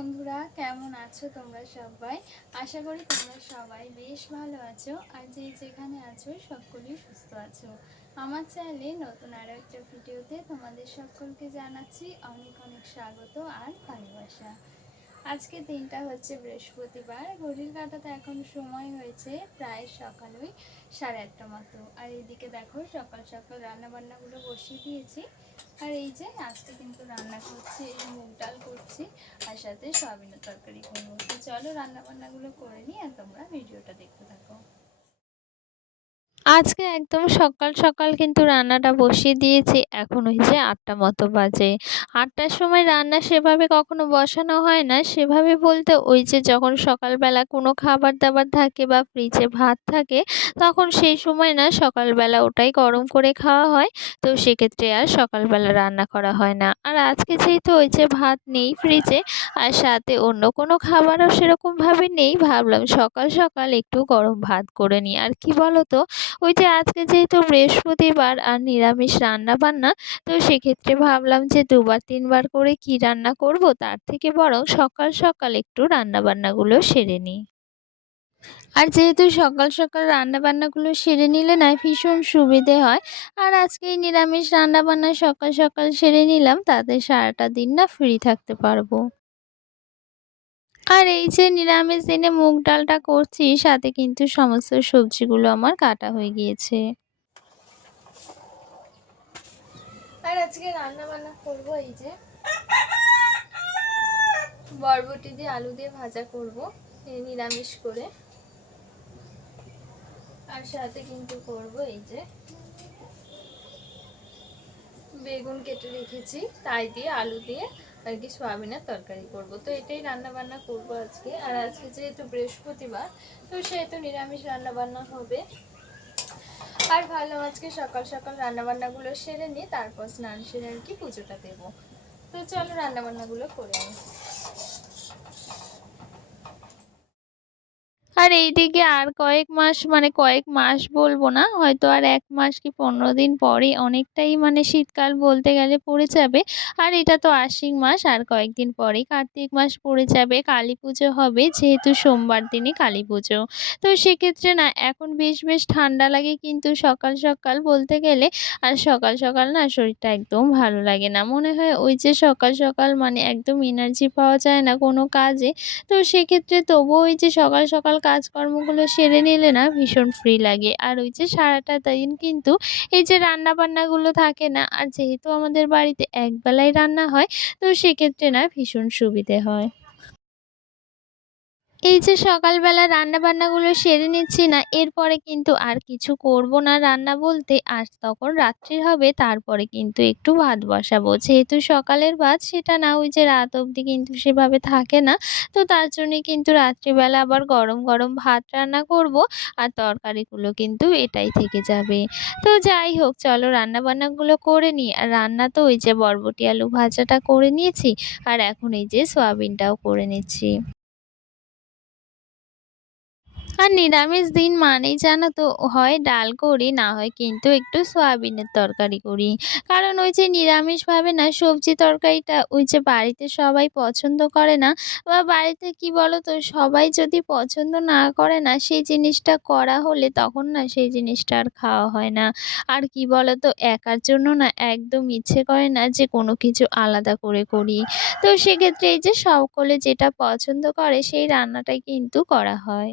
কেমন আছো তোমরা সবাই? আশা করি তোমরা সবাই বেশ ভালো আছো। আর যে যেখানে আছো, সকলেই সুস্থ আছো। আমার চ্যানেলে নতুন আরও একটা ভিডিওতে তোমাদের সকলকে জানাচ্ছি অনেক অনেক স্বাগত আর ভালোবাসা। আজকে দিনটা হচ্ছে বৃহস্পতিবার। ঘড়ির কাটাতে এখন সময় হয়েছে প্রায় সকাল ওই সাড়ে আটটা মতো। আর এইদিকে দেখো, সকাল সকাল রান্না বান্নাগুলো বসিয়ে দিয়েছি। আর এই যে আজকে কিন্তু রান্না করছি, এই মুগ ডাল করছি, আর সাথে সয়াবিনের তরকারি করব। তো চলো রান্না বান্নাগুলো করে নিই আর তোমরা ভিডিওটা দেখতে থাকো। আজকে একদম সকাল সকাল কিন্তু রান্নাটা বসিয়ে দিয়েছি। এখন ওই যে আটটা মতো বাজে। আটটার সময় রান্না সেভাবে কখনো বসানো হয় না। সেভাবে বলতে ওই যে যখন সকালবেলা কোনো খাবার দাবার থাকে বা ফ্রিজে ভাত থাকে, তখন সেই সময় না সকালবেলা ওটাই গরম করে খাওয়া হয়। তো সেক্ষেত্রে আর সকালবেলা রান্না করা হয় না। আর আজকে যেহেতু ওই যে ভাত নেই ফ্রিজে আর সাথে অন্য কোনো খাবারও সেরকমভাবে নেই, ভাবলাম সকাল সকাল একটু গরম ভাত করে নিই। আর কি বলো তো ওই যে আজকে যেহেতু বৃহস্পতিবার আর নিরামিষ রান্না বান্না তো সেক্ষেত্রে ভাবলাম যে দুবার, তিনবার করে কি রান্না করব? তার থেকে বরং সকাল সকাল একটু রান্না বান্নাগুলো সেরে নিই। আর যেহেতু সকাল সকাল রান্না বান্নাগুলো সেরে নিলে না ভীষণ সুবিধে হয়, আর আজকে এই নিরামিষ রান্না বান্না সকাল সকাল সেরে নিলাম, তাতে সারাটা দিন না ফ্রি থাকতে পারব। আর এই যে নিরামিষ দিনে মুগ ডালটা করছি, সাথে কিন্তু সমস্ত সবজিগুলো আমার কাটা হয়ে গিয়েছে। আর আজকে রান্না বান্না করব এই যে। বরবটি দিয়ে আলু দিয়ে ভাজা করব নিরামিষ করে। আর সাথে কিন্তু করব এই যে বেগুন কেটে রেখেছি, তাই দিয়ে আলু দিয়ে আর কি সোয়াবিনের তরকারি করব। তো এটাই রান্না বান্না করব আজকে। আর আজকে যেহেতু বৃহস্পতিবার, তো সেহেতু নিরামিষ রান্না বান্না হবে। আর ভালো, আজকে সকাল সকাল রান্না বান্নাগুলো সেরে নিয়ে তারপর স্নান সেরে আর কি পুজোটা দেবো। তো চলো রান্না বান্নাগুলো করে নিই আর এইদিকে আর কয়েক মাস মানে কয়েক মাস বলব না, হয়তো আর এক মাস কি পনেরো দিন পরে অনেকটাই মানে শীতকাল বলতে গেলে পড়ে যাবে। আর এটা তো আশ্বিন মাস, আর কয়েকদিন পরেই কার্তিক মাস পড়ে যাবে, কালী পুজো হবে, যেহেতু সোমবার দিনই কালী পুজো। তো সেক্ষেত্রে না, এখন বেশ বেশ ঠান্ডা লাগে কিন্তু সকাল সকাল বলতে গেলে, আর সকাল সকাল না শরীরটা একদম ভালো লাগে না। মনে হয় ওই যে সকাল সকাল মানে একদম এনার্জি পাওয়া যায় না কোনো কাজে। তো সেক্ষেত্রে তবুও ওই যে সকাল সকাল কাজকর্মগুলো সেরে নিলে না ভীষণ ফ্রি লাগে। আর ওই যে সারাটা দিন কিন্তু এই যে রান্না বান্নাগুলো থাকে না, আর যেহেতু আমাদের বাড়িতে একবেলাই রান্না হয়, তো সেক্ষেত্রে না ভীষণ সুবিধে হয়। এই যে সকালবেলা রান্না বান্নাগুলো সেরে নিচ্ছি না, এরপরে কিন্তু আর কিছু করব না রান্না বলতে। আর তখন রাত্রি হবে, তারপরে কিন্তু একটু ভাত বসাবো। যেহেতু সকালের ভাত, সেটা না, ওই যে রাত অবধি কিন্তু সেভাবে থাকে না। তো তার জন্যে কিন্তু রাত্রিবেলা আবার গরম গরম ভাত রান্না করব, আর তরকারিগুলো কিন্তু এটাই থেকে যাবে। তো যাই হোক, চলো রান্না বান্নাগুলো করে নিই। আর রান্না তো ওই যে বরবটি আলু ভাজাটা করে নিয়েছি, আর এখন এই যে সয়াবিনটাও করে নিচ্ছি। আর নিরামিষ দিন মানেই জানো তো হয় ডাল করি, না হয় কিন্তু একটু সয়াবিনের তরকারি করি। কারণ ওই যে নিরামিষভাবে না সবজি তরকারিটা ওই যে বাড়িতে সবাই পছন্দ করে না, বা বাড়িতে কি বলো তো সবাই যদি পছন্দ না করে না সেই জিনিসটা করা হলে তখন না সেই জিনিসটা আর খাওয়া হয় না। আর কি বলো তো একার জন্য না একদম ইচ্ছে করে না যে কোনো কিছু আলাদা করে করি। তো সেক্ষেত্রে এই যে সকলে যেটা পছন্দ করে সেই রান্নাটাই কিন্তু করা হয়।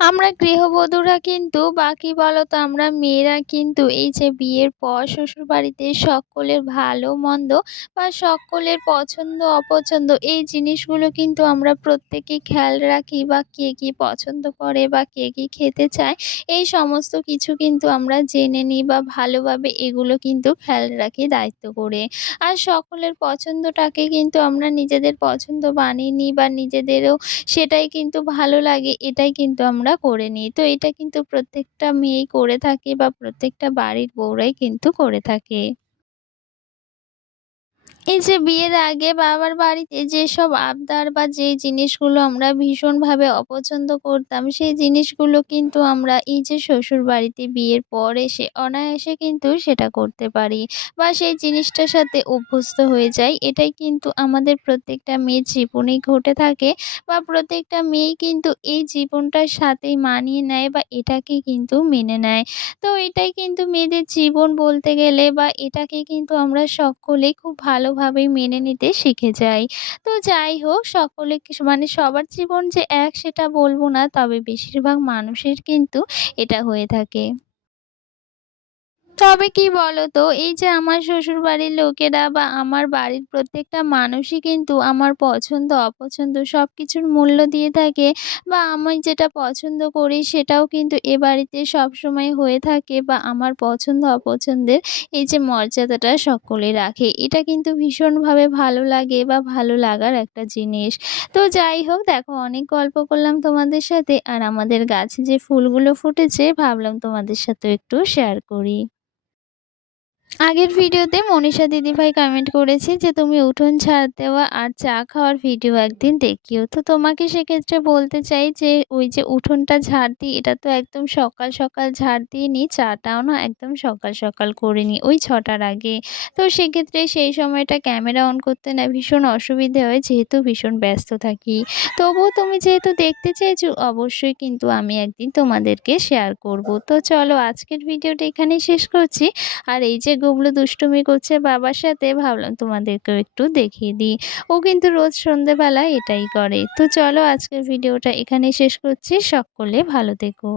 আমরা গৃহবধূরা কিন্তু, বাকি বলো তো আমরা মেয়েরা কিন্তু, এই যে বিয়ের পর শ্বশুরবাড়িতে সকলের ভালো, মন্দ বা সকলের পছন্দ, অপছন্দ, এই জিনিসগুলো কিন্তু আমরা প্রত্যেকেই খেয়াল রাখি বা কে কী পছন্দ করে বা কে কী খেতে চায়, এই সমস্ত কিছু কিন্তু আমরা জেনে নিই বা ভালোভাবে এগুলো কিন্তু খেয়াল রাখি দায়িত্ব করে। আর সকলের পছন্দটাকে কিন্তু আমরা নিজেদের পছন্দ বানিয়ে নিই বা নিজেদেরও সেটাই কিন্তু ভালো লাগে, এটাই কিন্তু আমরা করে নিই। তো এটা কিন্তু প্রত্যেকটা মেয়েই করে থাকে বা প্রত্যেকটা বাড়ির বউরাই কিন্তু করে থাকে। এই যে বিয়ের আগে বাবার বাড়িতে যেসব আবদার বা যে জিনিসগুলো আমরা ভীষণভাবে অপছন্দ করতাম, সেই জিনিসগুলো কিন্তু আমরা এই যে শ্বশুরবাড়িতে বিয়ের পর এসে অনায়াসে কিন্তু সেটা করতে পারি বা সেই জিনিসটার সাথে অভ্যস্ত হয়ে যাই। এটাই কিন্তু আমাদের প্রত্যেকটা মেয়ের জীবনেই ঘটে থাকে বা প্রত্যেকটা মেয়েই কিন্তু এই জীবনটার সাথেই মানিয়ে নেয় বা এটাকে কিন্তু মেনে নেয়। তো এটাই কিন্তু মেয়েদের জীবন বলতে গেলে বা এটাকে কিন্তু আমরা সকলেই খুব ভালোভাবেই মেনে নিতে শিখে যাই। তো যাই হোক, সকলে মানে সবার জীবন যে এক সেটা বলব না, তবে বেশিরভাগ মানুষের কিন্তু এটা হয়ে থাকে। তবে কি বলতো, এই যে আমার শ্বশুর বাড়ির লোকেরা বা আমার বাড়ির প্রত্যেকটা মানুষই কিন্তু আমার পছন্দ, অপছন্দ সব কিছুর মূল্য দিয়ে থাকে বা আমি যেটা পছন্দ করি সেটাও কিন্তু এ বাড়িতে সবসময় হয়ে থাকে বা আমার পছন্দ, অপছন্দের এই যে মর্যাদাটা সকলে রাখে। এটা কিন্তু ভীষণভাবে ভালো লাগে বা ভালো লাগার একটা জিনিস। তো যাই হোক, দেখো অনেক গল্প করলাম তোমাদের সাথে আর আমাদের গাছে যে ফুলগুলো ফুটেছে, ভাবলাম তোমাদের সাথে একটু শেয়ার করি। আগের ভিডিওতে মনীষা দিদিভাই কমেন্ট করেছে যে, তুমি উঠোন ঝাড় দেওয়া আর চা খাওয়ার ভিডিও একদিন দেখিও। তো তোমাকে সেক্ষেত্রে বলতে চাই যে, ওই যে উঠোনটা ঝাড় দিই, এটা তো একদম সকাল সকাল ঝাড় দিয়ে নিই চাটাও না একদম সকাল সকাল করে নিই ওই ছটার আগে। তো সেক্ষেত্রে সেই সময়টা ক্যামেরা অন করতে না ভীষণ অসুবিধে হয়, যেহেতু ভীষণ ব্যস্ত থাকি। তবুও তুমি যেহেতু দেখতে চেয়েছো, অবশ্যই কিন্তু আমি একদিন তোমাদেরকে শেয়ার করব। তো চলো আজকের ভিডিওটা এখানেই শেষ করছি। আর এই যে গুবলু দুষ্টুমি করছে বাবার সাথে, ভাবলাম তোমাদেরকেও একটু দেখিয়ে দিই। ও কিন্তু রোজ সন্ধেবেলা এটাই করে। তো চলো আজকের ভিডিওটা এখানে শেষ করছি। সকলে ভালো থেকো।